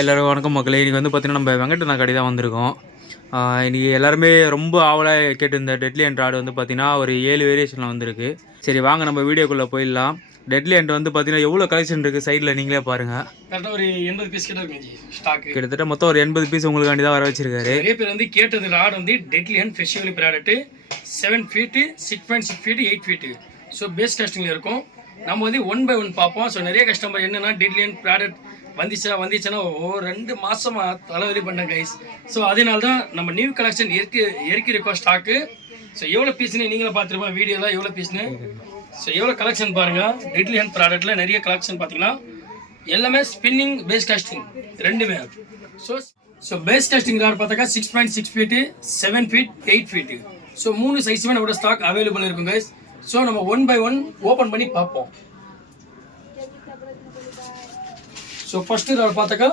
எல்லாரும் வணக்கம் மக்களே. இன்றைக்கி வந்து பார்த்திங்கன்னா நம்ம வெங்கடண்ணா கடை தான் வந்திருக்கோம். இன்றைக்கி எல்லாருமே ரொம்ப ஆவலாக கேட்டிருந்த டெட்லி அண்ட் ராடு வந்து பார்த்திங்கன்னா ஒரு 7 வேரியேஷனில் வந்திருக்கு. சரி வாங்க நம்ம வீடியோக்குள்ளே போயிடலாம். டெட்லி அண்ட் வந்து பார்த்திங்கன்னா எவ்வளோ கலெக்ஷன் இருக்குது சைடில் நீங்களே பாருங்கள். கரெக்டாக ஒரு 80 பீஸ் கிட்ட இருக்குங்க ஸ்டாக். கிட்டத்தட்ட மொத்தம் ஒரு 80 பீஸ் உங்களுக்காண்டி தான் வர வச்சிருக்காரு. நிறைய பேர் வந்து கேட்டது ராடு வந்து deadly and festival product 7 feet 6.6 feet 8 feet. So base காஸ்டிங்கில் இருக்கும். நம்ம வந்து 1 by 1 பார்ப்போம். ஸோ நிறைய கஸ்டமர் என்னென்னா டெட்லி அண்ட் ப்ராடக்ட் வந்துச்சுன்னா 2 மாதமாக தலைவலி பண்ணேன் கைஸ். ஸோ அதனால தான் நம்ம நியூ கலெக்ஷன் இறக்கிருக்கோம் ஸ்டாக்கு. ஸோ எவ்வளோ பீஸ்னு நீங்களே பார்த்துருப்போம் வீடியோவில் எவ்வளோ பீஸ்னு. ஸோ எவ்வளோ கலெக்ஷன் பாருங்கள். டெட்லி அண்ட் ப்ராடக்ட்டில் நிறைய கலெக்ஷன் பார்த்தீங்கன்னா எல்லாமே ஸ்பின்னிங் பேஸ் காஸ்டிங் ரெண்டுமே. ஸோ பேஸ் காஸ்டிங் ராட் பார்த்தாக்கா 6.6 ஃபீட்டு 7 ஃபீட் 8 ஃபீட்டு. ஸோ 3 சைஸுமே நம்மளோட ஸ்டாக் அவைலபிள் இருக்கும் கைஸ். ஸோ நம்ம 1 by 1 ஓப்பன் பண்ணி பார்ப்போம். ஸோ ஃபஸ்ட்டு ராடு பார்த்தாக்கா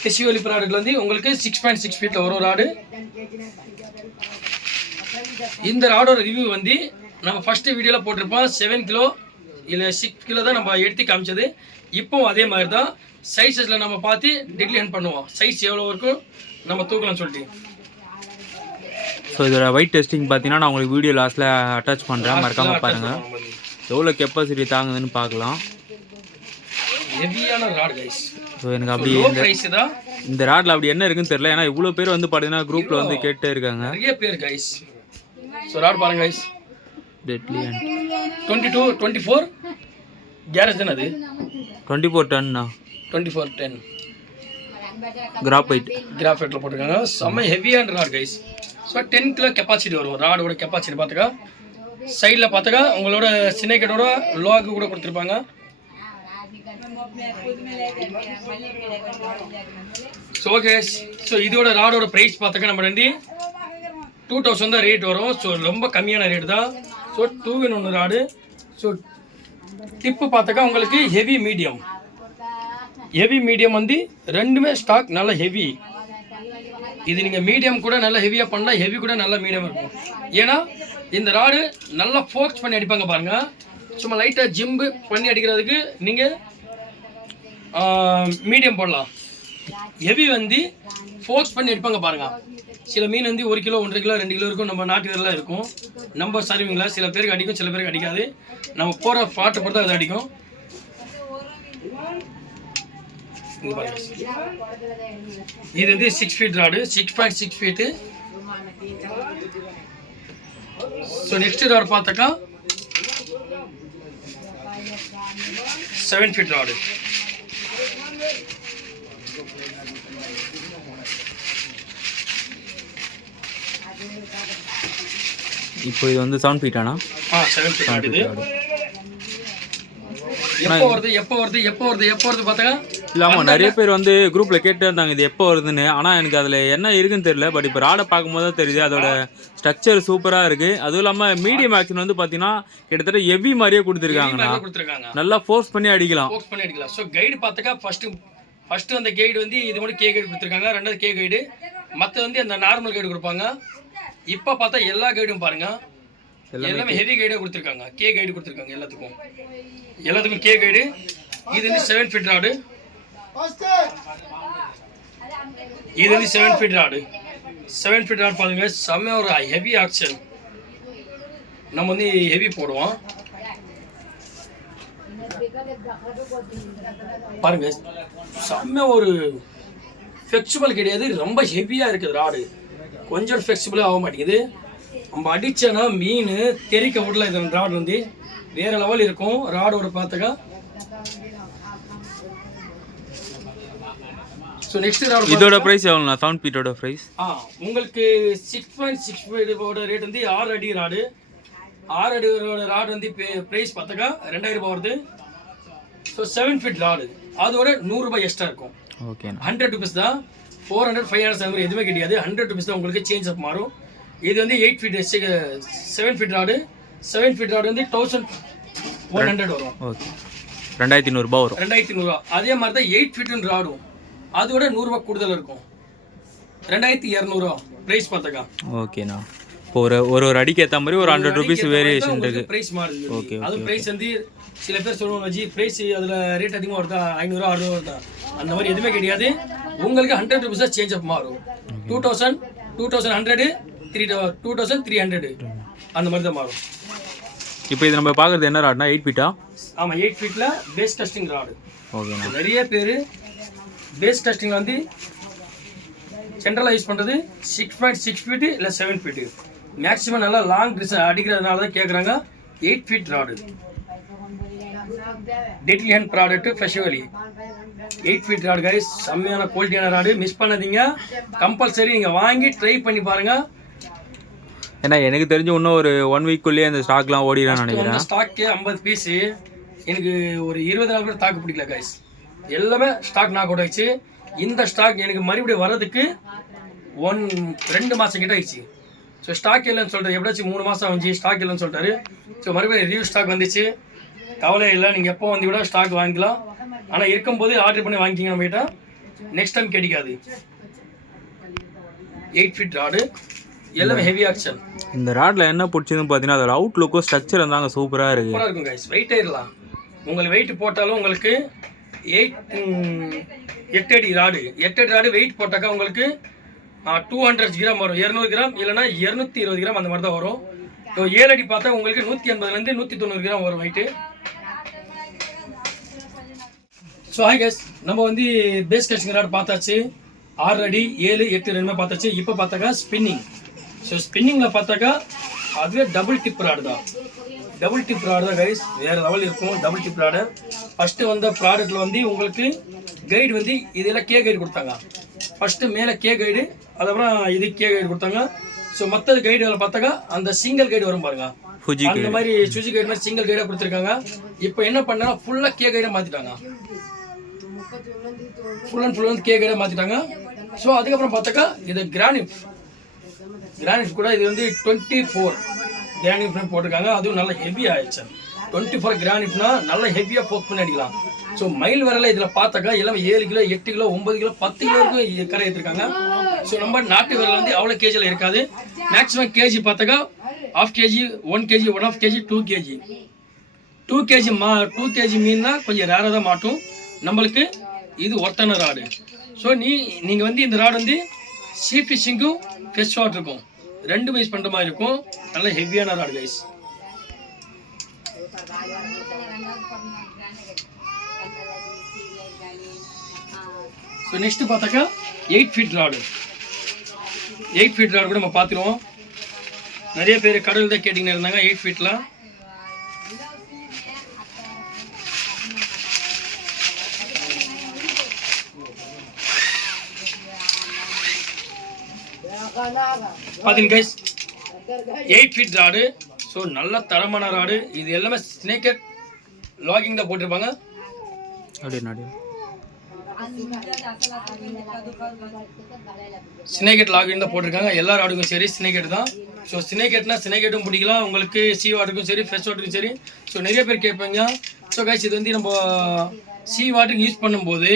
ஃபெஸ்டிவல் ப்ராடக்ட்ல வந்து உங்களுக்கு 6.6 ஃபீட்டில் வரும் ராடு. இந்த ராடோட ரிவ்யூ வந்து நம்ம ஃபஸ்ட்டு வீடியோவில் போட்டிருப்போம். 7 கிலோ இல்லை 6 கிலோ தான் நம்ம எடுத்து காமிச்சது. இப்போவும் அதே மாதிரி தான் சைஸஸில் நம்ம பார்த்து டெட்லி பண்ணுவோம். சைஸ் எவ்வளோ இருக்கும் நம்ம தூக்கலாம்னு சொல்லிட்டு. ஸோ இதோட வெயிட் டெஸ்டிங் பார்த்தீங்கன்னா நான் உங்களுக்கு வீடியோ லாஸ்ட்டில் அட்டாச் பண்ணுறேன், மறக்காமல் பாருங்கள். எவ்வளோ கெப்பாசிட்டி தாங்குதுன்னு பார்க்கலாம். ஹெவியான ராட் கைஸ். ஸோ எனக்கு அப்படி இந்த ராடில் அப்படி என்ன இருக்குன்னு தெரியல. ஏன்னா இவ்வளோ பேர் வந்து பார்த்தீங்கன்னா குரூப்பில் வந்து கேட்டே இருக்காங்க நிறைய பேர் கைஸ். ஸோ ராட் பாருங்க கைஸ். டெட்லி 22 24 கேரேஜ் தானே அது. 24 டன்னா 24 10 கிராஃபைட்டில் போட்டிருக்காங்க. செம்ம ஹெவியான rod guys. So 10 kilo capacity வரும் ராடோட கெப்பாசிட்டி. பார்த்துக்கா சைடில் பார்த்துக்கா உங்களோட சினைக்கட்டோட லோகு கூட கொடுத்துருப்பாங்க. So okay. ஸோ இதோட ராடோட ப்ரைஸ் பார்த்தாக்கா நம்ம 2000 தான் ரேட் வரும். ஸோ ரொம்ப கம்மியான ரேட் தான். So 2-in-1 rod. So tip பார்த்தாக்கா உங்களுக்கு ஹெவி மீடியம் வந்து ரெண்டுமே ஸ்டாக் நல்ல ஹெவி. இது நீங்கள் மீடியம் கூட நல்லா ஹெவியாக பண்ணலாம், ஹெவி கூட நல்லா மீடியம் இருக்கும். ஏன்னா இந்த ராடு நல்லா ஃபோர்ஸ் பண்ணி அடிப்பாங்க பாருங்கள். சும்மா லைட்டாக ஜிம்பு பண்ணி அடிக்கிறதுக்கு நீங்கள் மீடியம் போடலாம். ஹெவி வந்து ஃபோர்ஸ் பண்ணி அடிப்பாங்க பாருங்கள். சில மீன் வந்து 1 கிலோ 1.5 கிலோ 2 கிலோ இருக்கும். நம்ம நாட்டு வேலைலாம் இருக்கும். நம்ம சர்விங்களா சில பேருக்கு அடிக்கும், சில பேருக்கு அடிக்காது. நம்ம போகிற ஃபாட்டை பொறுத்து அது அடிக்கும். இது வந்து 6 feet rod 6.6 feet. So next rod பார்த்தாக்கா 7 ஃபீட் ராடு. இப்போ இது வந்து 7 ஃபீட்டானா? 7 ஃபீட் ராடு. இது எப்போ வருது பார்த்தாக்கா இல்லாமல் நிறைய பேர் வந்து குரூப்பில் கேட்டு இருந்தாங்க இது எப்போ வருதுன்னு. ஆனால் எனக்கு அதில் என்ன இருக்குன்னு தெரியல. பட் இப்போ ராடை பார்க்கும்போது தான் தெரியுது அதோட ஸ்ட்ரக்சர் சூப்பராக இருக்குது. அதுவும் இல்லாமல் மீடியம் ஆக்ஷன் வந்து பார்த்தீங்கன்னா கிட்டத்தட்ட ஹெவி மாதிரியே கொடுத்துருக்காங்க. நல்லா ஃபோர்ஸ் பண்ணி அடிக்கலாம். ஸோ கைடு பார்த்தாக்கா ஃபஸ்ட்டு அந்த கைடு வந்து இது மட்டும் கே கைடு கொடுத்துருக்காங்க. ரெண்டாவது கே கைடு, மற்ற வந்து அந்த நார்மல் கைடு கொடுப்பாங்க. இப்போ பார்த்தா எல்லா கைடும் பாருங்கள் எல்லாமே ஹெவி கைடாக கொடுத்துருக்காங்க. கே கைடு கொடுத்துருக்காங்க எல்லாத்துக்கும் கே கைடு. இது வந்து 7 ஃபீட் ராடு. இது வந்து 7 ஃபீட் ராடு பாருங்க. செம்ம ஒரு ஹெவி ஆக்ஷன். நம்ம வந்து ஹெவி போடுவோம் பாருங்க. செம்ம ஒரு ஃப்ளெக்சிபிள் கிடையாது, ரொம்ப ஹெவியாக இருக்குது ராடு. கொஞ்சம் ஃப்ளெக்சிபிளாக ஆக மாட்டேங்குது. நம்ம அடித்தோன்னா மீன் தெறிக்க விடல. இது ராடு வந்து வேறு லெவல் இருக்கும். ராடோட பார்த்துக்கா. ஸோ நெக்ஸ்ட் ராடு இதோட ப்ரைஸ் எவ்வளோண்ணா? 7 ஃபீட்டோட ப்ரைஸ் உங்களுக்கு 6.6 ஃபீட்டோட ரேட் வந்து 6 அடி ராடு. 6 அடியோட ராடு வந்து ப்ரைஸ் பார்த்தாக்கா 2000 ரூபாய் வருது. ஸோ 7 ஃபீட் ராடு அதோட 100 ரூபாய் எக்ஸ்ட்ரா இருக்கும். ஓகே 100 ருபீஸ் தான். 400 500 700 எதுவுமே கிடையாது. 100 ருபீஸ் தான் உங்களுக்கு சேஞ்ச் ஆஃப் மாறும். இது வந்து 8 feet 7 feet rod. 7 feet rod வந்து 1100 வரும். ஓகே 2100 ரூபாய் வரும். 2100 ரூபா. அதே மாதிரி தான் 8 ஃபீட் ராடும் அதோட 100 ரூபாய் கூடுதல் இருக்கும். 2200 ரூபா ப்ரைஸ் பார்த்தாக்கா. ஓகேண்ணா ஒரு ஒரு அடிக்கு ஏற்ற மாதிரி ஒரு 100 ருபீஸ் வேரியேஷன் இருக்குது. ப்ரைஸ் மாறுது. ஓகே அது ப்ரைஸ் வந்து சில பேர் சொல்லுவாங்க ஜி ப்ரைஸ் அதில் ரேட் அதிகமாக வருதா 500 600 வருதா, அந்த மாதிரி எதுவுமே கிடையாது. உங்களுக்கு 100 ருபீஸ் தான் சேஞ்ச் அப் மாறும். 2000 2100 2300 அந்த மாதிரி தான் மாறும். இப்போ இது நம்ம பார்க்குறது என்ன ராட்னா 8 ஃபீட்டா? ஆமாம் 8 ஃபீட்டில் பேஸ் டெஸ்டிங் ராடு. ஓகேண்ணா. நிறைய பேர் பேஸ் டெஸ்டிங்கில் வந்து ஜென்ரலாக யூஸ் பண்ணுறது 6.6 ஃபீட்டு இல்லை 7 ஃபீட்டு. மேக்ஸிமம் நல்லா லாங் டிஸ்டன்ஸ் அடிக்கிறதுனால தான் கேட்குறாங்க 8 feet rod. Deadly hand product ஃபெஷிவலி 8 ஃபீட் ராடு கைஸ். செம்மையான குவாலிட்டியான ராடு, மிஸ் பண்ணாதீங்க. கம்பல்சரி நீங்கள் வாங்கி ட்ரை பண்ணி பாருங்கள். ஏன்னா எனக்கு தெரிஞ்சு இன்னும் ஒரு 1 வீக்குள்ளேயே அந்த ஸ்டாக்லாம் ஓடிடலாம்னு நினைக்கிறேன். ஸ்டாக்கு 50 பீஸு எனக்கு ஒரு 20 நாள் கூட தாக்கு பிடிக்கல கைஸ். எல்லாமே ஸ்டாக் நாக் அவுட் ஆயிடுச்சு. இந்த ஸ்டாக் எனக்கு மறுபடியும் வர்றதுக்கு 2 மாதம் கிட்ட ஆயிடுச்சு. ஸோ ஸ்டாக் இல்லைன்னு சொல்லிட்டு எப்படியாச்சும் 3 மாதம் ஆச்சு ஸ்டாக் இல்லைன்னு சொல்லிட்டாரு. ஸோ மறுபடியும் ரிவ்யூ ஸ்டாக் வந்துச்சு. கவலை இல்லை, நீங்கள் எப்போ வந்து விட ஸ்டாக் வாங்கிக்கலாம். ஆனால் இருக்கும்போது ஆர்டர் பண்ணி வாங்கிக்கிங்க நம்ம கிட்ட, நெக்ஸ்ட் டைம் கிடைக்காது. 8 ஃபீட் ராடு எல்லாமே ஹெவி ஆக்ஷன். இந்த ராடில் என்ன பிடிச்சதுன்னு பார்த்தீங்கன்னா அதோட அவுட்லுக்கும் ஸ்ட்ரக்சர் இருந்தாங்க சூப்பராக இருக்குது. சூப்பராக இருக்கும் கைஸ். வெயிட் ஆயிடலாம். உங்களுக்கு வெயிட் போட்டாலும் உங்களுக்கு 8 அடி ராடு 8 அடி ராடு வெயிட் போட்டாக்கா உங்களுக்கு 200 கிராம் வரும். 200 கிராம் இல்லைனா 220 கிராம் அந்த மாதிரி தான் வரும். ஸோ 7 அடி பார்த்தா உங்களுக்கு 180லேருந்து 190 கிராம் வரும் வெயிட்டு. ஸோ ஹாய் கைஸ், நம்ம வந்து பேஸ் டெஸ்டிங் ராடு பார்த்தாச்சு. 6 அடி 7 8 ரெண்டுமே பார்த்தாச்சு. இப்போ பார்த்தாக்கா ஸ்பின்னிங். ஸோ ஸ்பின்னிங்கில் பார்த்தாக்கா அதுவே டபுள் டிப் ராடு தான். டபுள் டிப் ராடு தான் கைஸ், வேறு லெவல் இருக்கும் டபுள் டிப் ராடு. ஃபஸ்ட்டு வந்த ப்ராடக்ட்டில் வந்து உங்களுக்கு கைடு வந்து இதெல்லாம் கே கைடு கொடுத்தாங்க. ஃபஸ்ட்டு மேலே கே கைடு, அதுக்கப்புறம் இது கே கைடு கொடுத்தாங்க. ஸோ மற்ற கைடுகளை பார்த்தாக்கா அந்த சிங்கிள் கைடு வரும் பாருங்க, அந்த மாதிரி சுஜி கைடு மாதிரி சிங்கிள் கைடாக கொடுத்துருக்காங்க. இப்போ என்ன பண்ணா ஃபுல்லாக கே கைடாக மாற்றிட்டாங்க. ஃபுல் அண்ட் ஃபுல் வந்து கே கைடாக மாற்றிட்டாங்க. ஸோ அதுக்கப்புறம் பார்த்தாக்கா இது கிரானிட் கூட இது வந்து 24 கிரானிட் போட்டிருக்காங்க. அதுவும் நல்லா ஹெவி ஆயிடுச்சு. 24 கிரானிட்னா நல்லா ஹெவியாக போக் பண்ணி அடிக்கலாம். ஸோ மைல் வரல இதில் பார்த்தாக்கா எல்லாம் 7 கிலோ 8 கிலோ 9 கிலோ 10 கிலோ வரைக்கும் கரை எடுத்துருக்காங்க. ஸோ நம்ம நாட்டு விரல் வந்து அவ்வளோ கேஜியில் இருக்காது. மேக்ஸிமம் கேஜி பார்த்தாக்கா 1/2 KG 1 KG 1/2 KG 2 KG 2 KG மீன்னா கொஞ்சம் ரேராக தான் மாட்டும் நம்மளுக்கு. இது ஒர்த்தான ராடு. ஸோ நீங்கள் வந்து இந்த ராடு வந்து சீ ஃபிஷ்ஷிங்கும் ஃப்ரெஷ் வாட்டருக்கும் ரெண்டும் யூஸ் பண்ணுற மாதிரி இருக்கும். நல்ல ஹெவியான ராடு கைஸ். ஸோ நெக்ஸ்ட் பார்த்தாக்கா 8 ஃபீட் ராடு. 8 ஃபீட் ராடு கூட நம்ம பார்த்துருவோம். நிறைய பேர் கடல் தான் கேட்டிங்கன்னு இருந்தாங்க 8 ஃபீட்டில். பார்த்தீங்க கைஸ் 8 ஃபீட் ராடு. ஸோ நல்ல தரமான ராடு. இது எல்லாமே ஸ்னேக்கட் லாகிங் தான் போட்டிருப்பாங்க. ஸ்னேக்கட் லாகிங் தான் போட்டிருக்காங்க. எல்லா ராடுக்கும் சரி ஸ்னேக்கட் தான். ஸோ ஸ்னேக்கட்னா ஸ்னேக்கட்டும் பிடிக்கலாம் உங்களுக்கு, சீ வாட்டருக்கும் சரி ஃப்ரெஷ் வாட்டருக்கும் சரி. ஸோ நிறைய பேர் கேட்பாங்க. ஸோ கைஸ் இது வந்து நம்ம சீ வாட்டருக்கு யூஸ் பண்ணும்போது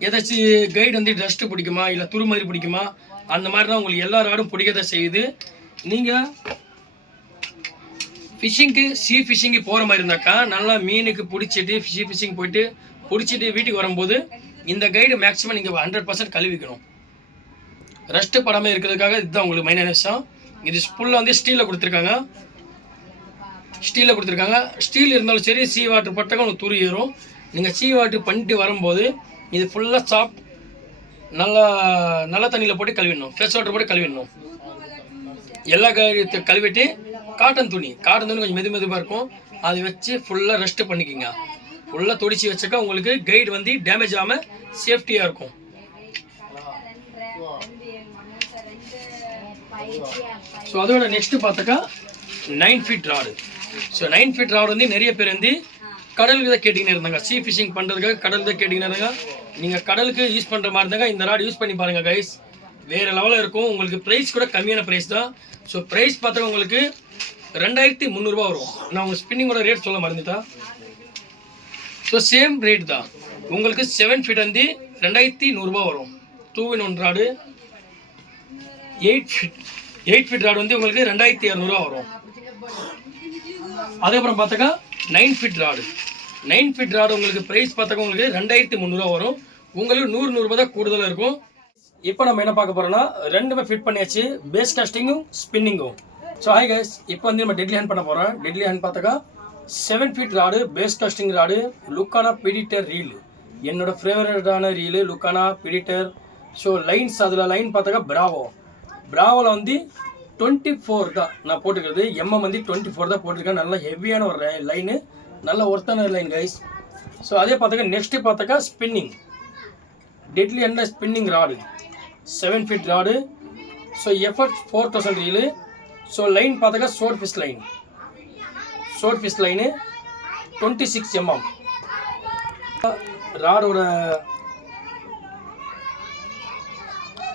ஏதாச்சும் கைடு வந்து டஸ்ட்டு பிடிக்குமா இல்லை துரு மாதிரி பிடிக்குமா, அந்த மாதிரி தான் உங்களுக்கு எல்லா ராடும் பிடிக்கதான் செய்யுது. நீங்கள் ஃபிஷ்ஷிங்க்கு சீ ஃபிஷ்ஷிங்கு போகிற மாதிரி இருந்தாக்கா நல்லா மீனுக்கு பிடிச்சிட்டு சீ ஃபிஷ்ஷிங் போயிட்டு பிடிச்சிட்டு வீட்டுக்கு வரும்போது இந்த கைடு மேக்ஸிமம் நீங்கள் 100% கழுவிக்கணும். ரஸ்ட்டு படாமல் இருக்கிறதுக்காக இதுதான் உங்களுக்கு மெயினான விஷயம். இது ஃபுல்லாக வந்து ஸ்டீலில் கொடுத்துருக்காங்க. ஸ்டீல் இருந்தாலும் சரி சீ வாட்டர் பட்டாக்க உங்களுக்கு துரு ஏறும். நீங்கள் சீ வாட்டர் பண்ணிட்டு வரும்போது இது ஃபுல்லாக சாஃப்ட் நல்ல தண்ணியில் போட்டு கழுவிடணும். ஃப்ரெஷ் வாட்டர் போட்டு கழுவிடணும். எல்லா கழுவிட்டு காட்டன் துணி கொஞ்சம் மெதுவாக இருக்கும், அதை வச்சு ஃபுல்லாக ரெஸ்ட்டு பண்ணிக்கோங்க. ஃபுல்லாக தொடிச்சு வச்சாக்கா உங்களுக்கு கைடு வந்து டேமேஜ் ஆகாமல் சேஃப்டியாக இருக்கும். ஸோ அதோட நெக்ஸ்ட்டு பார்த்தாக்கா 9 feet rod. So 9 feet rod வந்து நிறைய பேர் வந்து கடலுக்கு தான் கேட்டிங்கன்னு இருந்தாங்க. சீ ஃபிஷிங் பண்ணுறதுக்காக கடல் தான் கேட்டிங்கன்னு இருந்தாங்க. நீங்கள் கடலுக்கு யூஸ் பண்ணுற மாதிரி இருந்தாங்க இந்த ராடு யூஸ் பண்ணி பாருங்கள் கைஸ், வேறு லெவலில் இருக்கும். உங்களுக்கு ப்ரைஸ் கூட கம்மியான ப்ரைஸ் தான். ஸோ ப்ரைஸ் பார்த்தா உங்களுக்கு 2300 வரும். நான் உங்கள் ஸ்பின்னிங்கோட ரேட் சொல்ல மறந்துட்டா. ஸோ சேம் ரேட் தான் உங்களுக்கு 7 ஃபீட் வந்து 2100 வரும். 2-in-1 rod 8 feet 8 feet rod வந்து உங்களுக்கு 2200 வரும். அதுக்கப்புறம் பார்த்தாக்கா 9 ஃபீட் ராடு. 9 ஃபீட் ராடு உங்களுக்கு ப்ரைஸ் பார்த்தாக்கா உங்களுக்கு 2300 வரும். உங்களுக்கு 100 ரூபாய் தான் கூடுதலாக இருக்கும். இப்போ நம்ம என்ன பார்க்க போகிறோம்னா ரெண்டுமே ஃபிட் பண்ணியாச்சு, பேஸ் காஸ்டிங்கும் ஸ்பின்னிங்கும். ஸோ ஹாய் கைஸ், இப்போ வந்து நம்ம டெட்லி ஹேண்ட் பண்ண போகிறோம். டெட்லி ஹேண்ட் பார்த்தாக்கா 7 feet rod, base casting rod, லுக்கானா பிடிட்டர் ரீல், என்னோட ஃபேவரட்டான ரீலு லுக்கானா பிடிட்டர். ஸோ லைன்ஸ் அதில் லைன் பார்த்தாக்கா பிராவோவில் வந்து 24 தான் நான் போட்டுக்கிறது. வந்து 24 தான் போட்டிருக்கேன். நல்லா ஹெவியான ஒரு லைனு, நல்ல ஒர்த்தான லைன் கைஸ். ஸோ அதே பார்த்தாக்கா நெக்ஸ்ட்டு பார்த்தாக்கா ஸ்பின்னிங், டெட்லி ஹேண்டில் spinning rod 7 feet rod. So effort 4000 reel. So line பார்த்தாக்கா ஷோர்ட் ஃபிஷ் லைனு 26 mm. ராடோட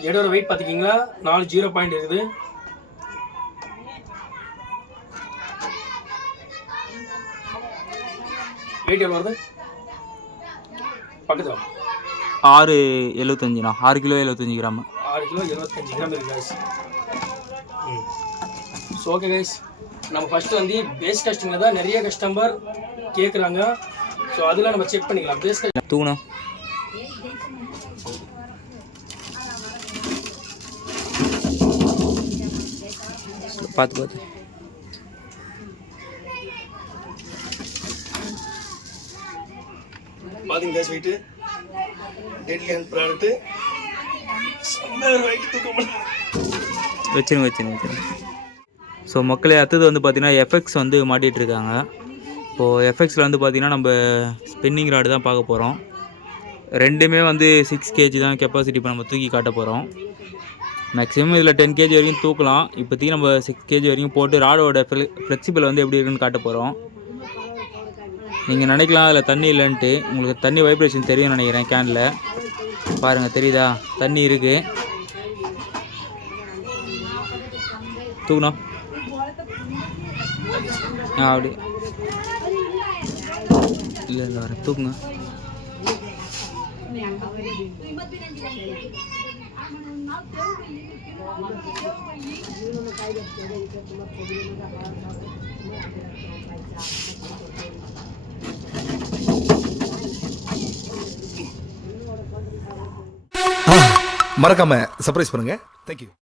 எடோட வெயிட் பார்த்துக்கிங்களா 4 0 பாயிண்ட் இருக்குது. வெயிட் எவ்வளோ வருது பக்கத்தில் 6.75 6 கிலோ 75 கிராம் 6 கிலோ 75 கிராம் இருக்கு கைஸ். ஸோ ஓகே கைஸ், நம்ம ஃபஸ்ட்டு வந்து பேஸ் காஸ்டிங்கில் தான் நிறைய கஸ்டமர் கேட்குறாங்க. ஸோ அதில் நம்ம செக் பண்ணிக்கலாம். பேஸ் காஸ்ட் தூணா பார்த்து பாத்தீங்க guys, weight deadly hand product weight தூக்க வச்சுருங்க. ஸோ மக்களே, அடுத்தது வந்து பார்த்தீங்கன்னா எஃப்எக்ஸ் வந்து மாட்டிகிட்டு இருக்காங்க. இப்போது எஃப்எக்ஸில் வந்து பார்த்திங்கன்னா நம்ம ஸ்பின்னிங் ராடு தான் பார்க்க போகிறோம். ரெண்டுமே வந்து 6 kg தான் கெப்பாசிட்டி. இப்போ நம்ம தூக்கி காட்ட போகிறோம். மேக்ஸிமம் இதில் 10 kg வரைக்கும் தூக்கலாம். இப்போதைக்கு நம்ம 6 kg வரைக்கும் போட்டு ராடோட ஃப்ளெக்சிபிள் வந்து எப்படி இருக்குன்னு காட்ட போகிறோம். நீங்கள் நினைக்கலாம் அதில் தண்ணி இல்லைன்ட்டு. உங்களுக்கு தண்ணி வைப்ரேஷன் தெரியும்னு நினைக்கிறேன். கேனில் பாருங்கள், தெரியுதா? தண்ணி இருக்குது. தூக்கணும் அப்படி இல்லை வர தூக்குங்க. மறக்காம சர்ப்ரைஸ் பண்ணுங்க. தேங்க்யூ.